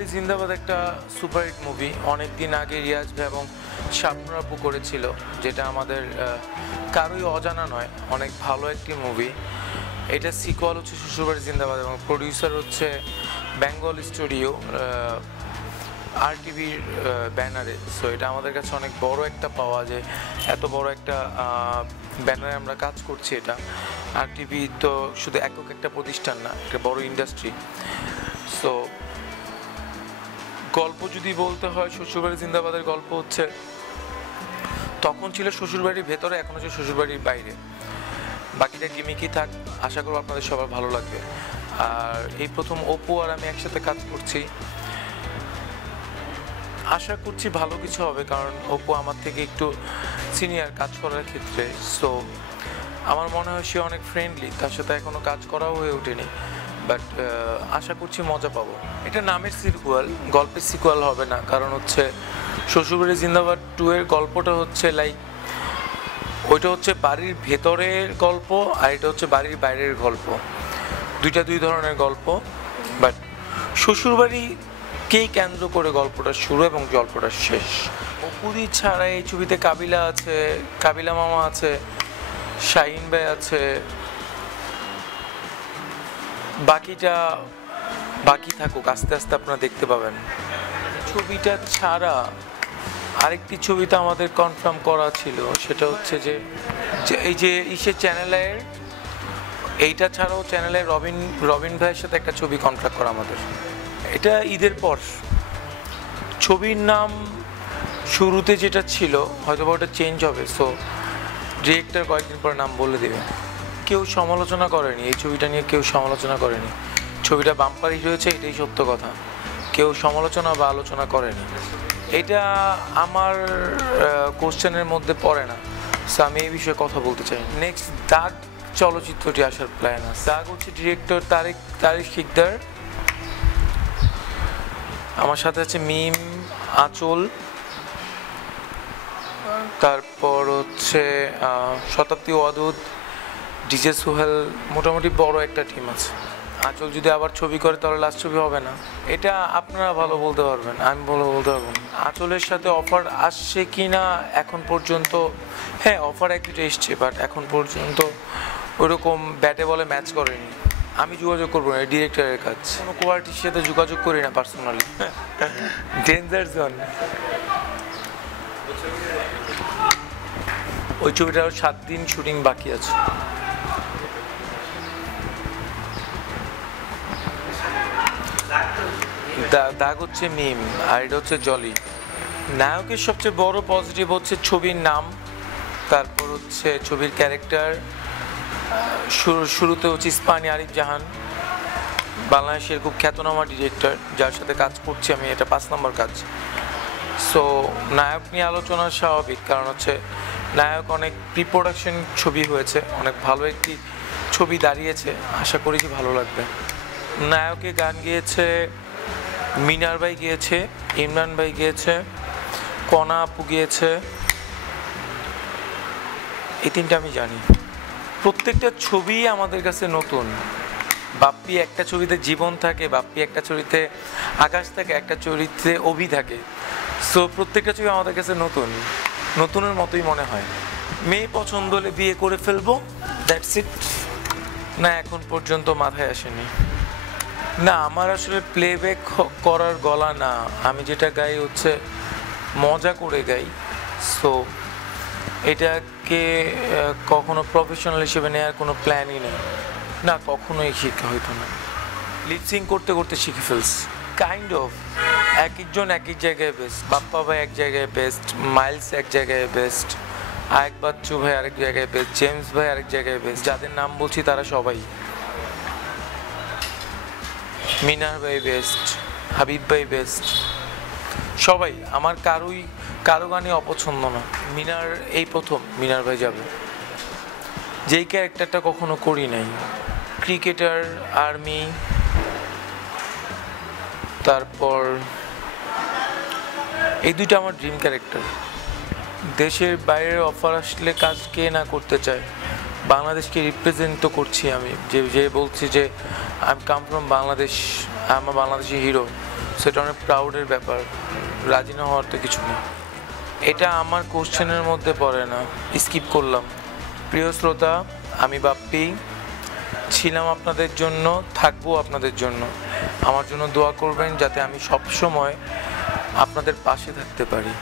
শ্বশুরবাড়ি জিন্দাবাদ একটা সুপারহিট মুভি, অনেক দিন আগে রিয়াজ ভাই এবং শাবনূর আপু করেছিল, যেটা আমাদের কারোই অজানা নয়, অনেক ভালো একটি মুভি। এটা সিকুয়াল হচ্ছে শ্বশুরবাড়ি জিন্দাবাদ এবং প্রডিউসার হচ্ছে বেঙ্গল স্টুডিও RTVর ব্যানারে। সো এটা আমাদের কাছে অনেক বড় একটা পাওয়া, যে এত বড় একটা ব্যানারে আমরা কাজ করছি। এটা RTV তো শুধু একক একটা প্রতিষ্ঠান না, একটা বড় ইন্ডাস্ট্রি। সো গল্প যদি বলতে হয়, শ্বশুরবাড়ি জিন্দাবাদের গল্প হচ্ছে তখন ছিল শ্বশুরবাড়ির ভেতরে, এখন হচ্ছে শ্বশুরবাড়ির বাইরে। বাকিটা গিমিকি থাক, আশা করব আপনাদের সবার ভালো লাগবে। আর এই প্রথম অপু আর আমি একসাথে কাজ করছি, আশা করছি ভালো কিছু হবে, কারণ অপু আমার থেকে একটু সিনিয়র কাজ করার ক্ষেত্রে। সো আমার মনে হয় সে অনেক ফ্রেন্ডলি, তার সাথে এখনও কাজ করাও হয়ে ওঠেনি, বাট আশা করছি মজা পাবো। এটা নামের সিকুয়াল, গল্পের সিকুয়াল হবে না, কারণ হচ্ছে শ্বশুরবাড়ি জিন্দাবাদ 2 এর গল্পটা হচ্ছে লাইক, ওইটা হচ্ছে বাড়ির ভেতরের গল্প আর এটা হচ্ছে বাড়ির বাইরের গল্প, দুইটা দুই ধরনের গল্প। বাট শ্বশুরবাড়িকেই কেন্দ্র করে গল্পটা শুরু এবং গল্পটা শেষ। অপুদি ছাড়া এই ছবিতে কাবিলা আছে, কাবিলা মামা আছে, শাহিন ভাই আছে, বাকিটা বাকি থাকুক, আস্তে আস্তে আপনারা দেখতে পাবেন। ছবিটা ছাড়া আরেকটি ছবিতে আমাদের কনফার্ম করা ছিল, সেটা হচ্ছে যে এই যে ইসে চ্যানেলের, এইটা ছাড়াও চ্যানেলে রবিন ভাইয়ের সাথে একটা ছবি কন্ট্রাক্ট করা আমাদের। এটা ঈদের পর। ছবির নাম শুরুতে যেটা ছিল হয়তো বা ওটা চেঞ্জ হবে, সো ডিরেক্টর কয়েকদিন পর নাম বলে দেবে। কেউ সমালোচনা করেনি এই ছবিটা নিয়ে, কেউ সমালোচনা করেনি। ছবিটা বাম্পার হিট হয়েছে, এটাই সত্য কথা। কেউ সমালোচনা বা আলোচনা করেনি। এটা আমার কোশ্চেনের মধ্যে পড়ে না, সো আমি এই বিষয়ে কথা বলতে চাই। নেক্সট দাগ চলচ্চিত্রটি আসার প্ল্যান আছে। দাগ হচ্ছে ডিরেক্টর তারিক শিকদার, আমার সাথে আছে মিম, আঁচল, তারপর হচ্ছে শতাব্দী ওয়াদুদ, ডিজে সোহেল, মোটামুটি বড় একটা টিম আছে। আঁচল যদি আবার ছবি করে তাহলে লাস্ট ছবি হবে না, এটা আপনারা ভালো বলতে পারবেন, আমি ভালো বলতে পারবো না। আঁচলের সাথে অফার আসছে কি না এখন পর্যন্ত, হ্যাঁ অফার এক দুটো এসছে, বাট এখন পর্যন্ত ওইরকম ব্যাটে বলে ম্যাচ করেনি। আমি যোগাযোগ করবো না, ডিরেক্টরের কাজ, কোনো কোয়ালিটির সাথে যোগাযোগ করি না পার্সোনালি। Danger zone. ওই ছবিটার 7 দিন শুটিং বাকি আছে। দাগ হচ্ছে মিম আর এটা হচ্ছে জলি। নায়কের সবচেয়ে বড় পজিটিভ হচ্ছে ছবির নাম, তারপর হচ্ছে ছবির ক্যারেক্টার। শুরুতে হচ্ছে ইস্পাহানি আরিফ জাহান, বাংলাদেশের খুব খ্যাতনামা ডিরেক্টর, যার সাথে কাজ করছি আমি, এটা 5 নম্বর কাজ। সো নায়ক নিয়ে আলোচনা স্বাভাবিক, কারণ হচ্ছে নায়ক অনেক প্রি প্রোডাকশন ছবি হয়েছে, অনেক ভালো একটি ছবি দাঁড়িয়েছে, আশা করি কি ভালো লাগবে। নায়কে গান গিয়েছে মিনার ভাই, গিয়েছে ইমরান ভাই, গিয়েছে কনা আপু, গিয়েছে, এই 3টা আমি জানি। প্রত্যেকটা ছবি আমাদের কাছে নতুন। বাপ্পি একটা ছবিতে জীবন থাকে, বাপ্পি একটা ছবিতে আকাশ থাকে, একটা চরিত্রে অভি থাকে। সো প্রত্যেকটা ছবি আমাদের কাছে নতুন, নতুনের মতোই মনে হয়। মেয়ে পছন্দ হলে বিয়ে করে ফেলবো, দ্যাটস ইট। না এখন পর্যন্ত মাথায় আসেনি। না আমার আসলে প্লেব্যাক করার গলা না, আমি যেটা গাই হচ্ছে মজা করে গাই। সো এটাকে কখনো প্রফেশনাল হিসেবে নেওয়ার কোনো প্ল্যানই নেই, না কখনোই শিখা হইতো না। লিপসিং করতে করতে শিখে ফেলছি কাইন্ড অফ। এক একজন এক এক জায়গায় বেস্ট। বাপ্পা ভাই এক জায়গায় বেস্ট, মাইলস এক জায়গায় বেস্ট, আয়েক বাচ্চু ভাই আরেক জায়গায় বেস্ট, জেমস ভাই আরেক জায়গায় বেস্ট। যাদের নাম বলছি তারা সবাই। মিনার ভাই বেস্ট, হাবিব ভাই বেস্ট, সবাই। আমার কারো গানই অপছন্দ না। মিনার এই প্রথম মিনার ভাই যাবে, যেই ক্যারেক্টারটা কখনো করি নাই। ক্রিকেটার, আর্মি, তারপর এই দুইটা আমার ড্রিম ক্যারেক্টার। দেশের বাইরের অফার আসলে কাজ কে না করতে চায়। বাংলাদেশকে রিপ্রেজেন্ট তো করছি আমি, যে বলছি যে I come from Bangladesh, I am a Bangladeshi hero. সেটা অনেক প্রাউডের ব্যাপার, রাজি না হওয়ার তো কিছু নেই। এটা আমার কোশ্চেনের মধ্যে পড়ে না, স্কিপ করলাম। প্রিয় শ্রোতা, আমি বাপ্পি, ছিলাম আপনাদের জন্য, থাকবো আপনাদের জন্য। আমার জন্য দোয়া করবেন যাতে আমি সব সময় আপনাদের পাশে থাকতে পারি।